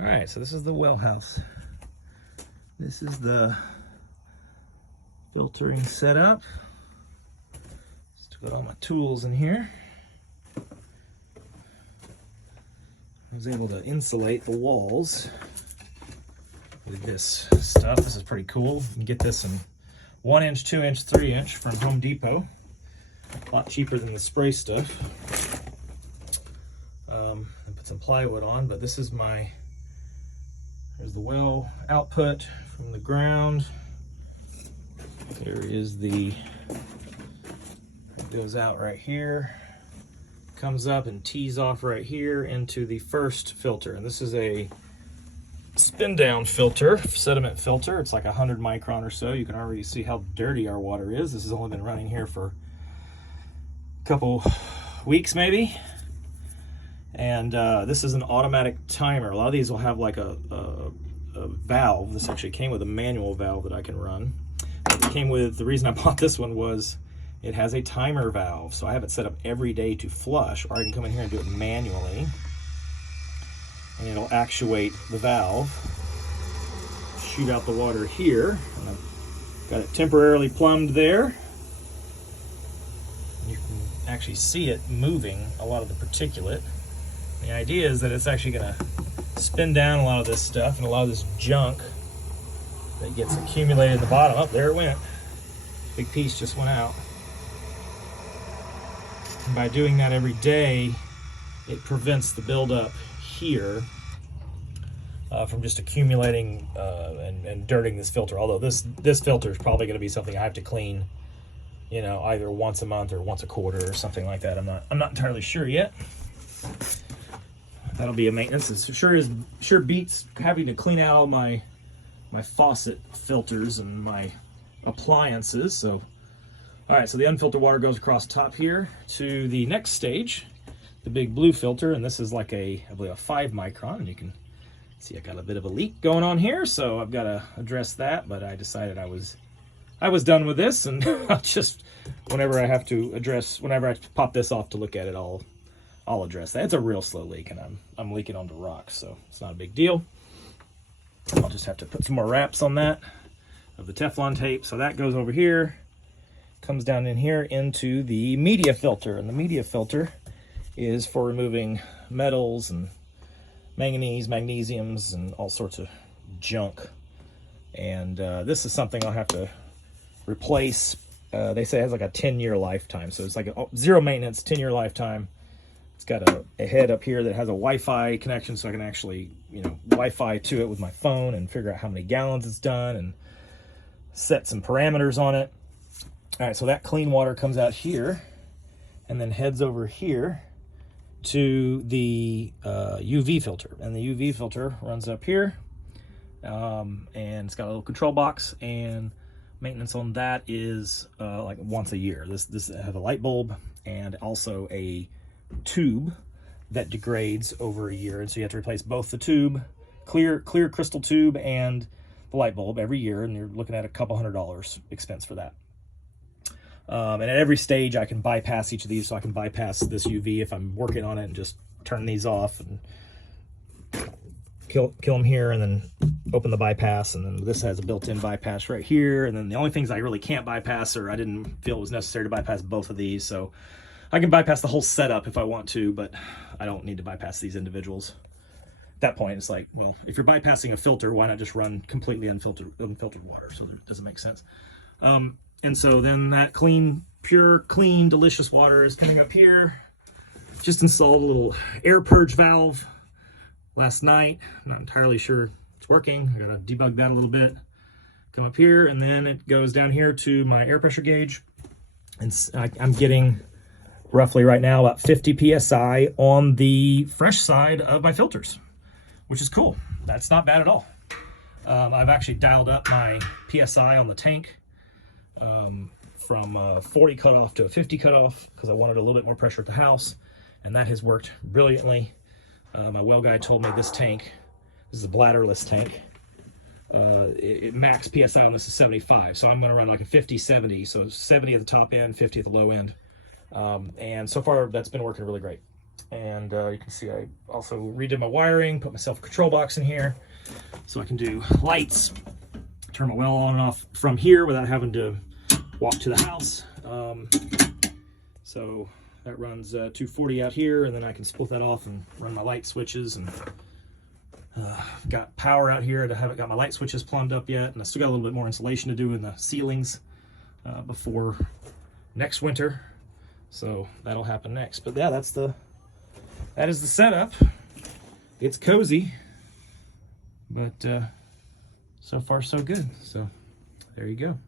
All right, so this is the well house. This is the filtering setup. Just got all my tools in here. I was able to insulate the walls with this stuff. This is pretty cool. You can get this in 1 inch, 2 inch, 3 inch from Home Depot. A lot cheaper than the spray stuff. I put some plywood on, but this is there's the well output from the ground. There is it goes out right here, comes up and tees off right here into the first filter. And this is a spin down filter, sediment filter. It's like 100 micron or so. You can already see how dirty our water is. This has only been running here for a couple weeks maybe. And this is an automatic timer. A lot of these will have like a valve. This actually came with a manual valve that I can run. But it came with, the reason I bought this one was it has a timer valve. So I have it set up every day to flush, or I can come in here and do it manually. And it'll actuate the valve, shoot out the water here. And I've got it temporarily plumbed there. You can actually see it moving a lot of the particulate. The idea is that it's actually going to spin down a lot of this stuff and a lot of this junk that gets accumulated at the bottom. Oh, there it went. Big piece just went out. And by doing that every day, it prevents the buildup here from just accumulating and dirting this filter. Although this filter is probably going to be something I have to clean, you know, either once a month or once a quarter or something like that. I'm not entirely sure yet. That'll be a maintenance. It sure beats having to clean out all my faucet filters and my appliances. So, all right, so the unfiltered water goes across top here to the next stage, the big blue filter, and this is like I believe a 5 micron, and you can see I got a bit of a leak going on here, so I've got to address that. But I decided I was done with this, and I'll just whenever I pop this off to look at it, I'll address that. It's a real slow leak, and I'm leaking onto rocks, so it's not a big deal. I'll just have to put some more wraps on that of the Teflon tape. So that goes over here, comes down in here into the media filter, and the media filter is for removing metals and manganese, magnesiums, and all sorts of junk. And this is something I'll have to replace. They say it has like a 10-year lifetime, so it's like a zero maintenance, 10-year lifetime. It's got a head up here that has a Wi-Fi connection, so I can actually, you know, Wi-Fi to it with my phone and figure out how many gallons it's done and set some parameters on it. All right, so that clean water comes out here and then heads over here to the UV filter. And the UV filter runs up here, and it's got a little control box, and maintenance on that is like once a year. This has a light bulb and also a tube that degrades over a year, and so you have to replace both the tube, clear crystal tube, and the light bulb every year, and you're looking at a couple $100 expense for that. And at every stage I can bypass each of these, so I can bypass this UV if I'm working on it and just turn these off and kill them here, and then open the bypass. And then this has a built-in bypass right here, and then the only things I really can't bypass, or I didn't feel it was necessary to bypass both of these, so I can bypass the whole setup if I want to, but I don't need to bypass these individuals. At that point, it's like, well, if you're bypassing a filter, why not just run completely unfiltered water? So it doesn't make sense. And so then that pure, clean, delicious water is coming up here. Just installed a little air purge valve last night. I'm not entirely sure it's working. I gotta debug that a little bit. Come up here, and then it goes down here to my air pressure gauge. And I'm getting roughly right now about 50 PSI on the fresh side of my filters, which is cool. That's not bad at all. I've actually dialed up my PSI on the tank from 40 cutoff to a 50 cutoff because I wanted a little bit more pressure at the house, and that has worked brilliantly. My well guy told me this tank, this is a bladderless tank, max PSI on this is 75, so I'm going to run like a 50-70, so 70 at the top end, 50 at the low end. And so far that's been working really great. And you can see I also redid my wiring, put myself a control box in here so I can do lights, turn my well on and off from here without having to walk to the house. So that runs 240 out here, and then I can split that off and run my light switches. And got power out here. I haven't got my light switches plumbed up yet, and I still got a little bit more insulation to do in the ceilings before next winter. So that'll happen next. But yeah, that is the setup. It's cozy, but so far so good. So there you go.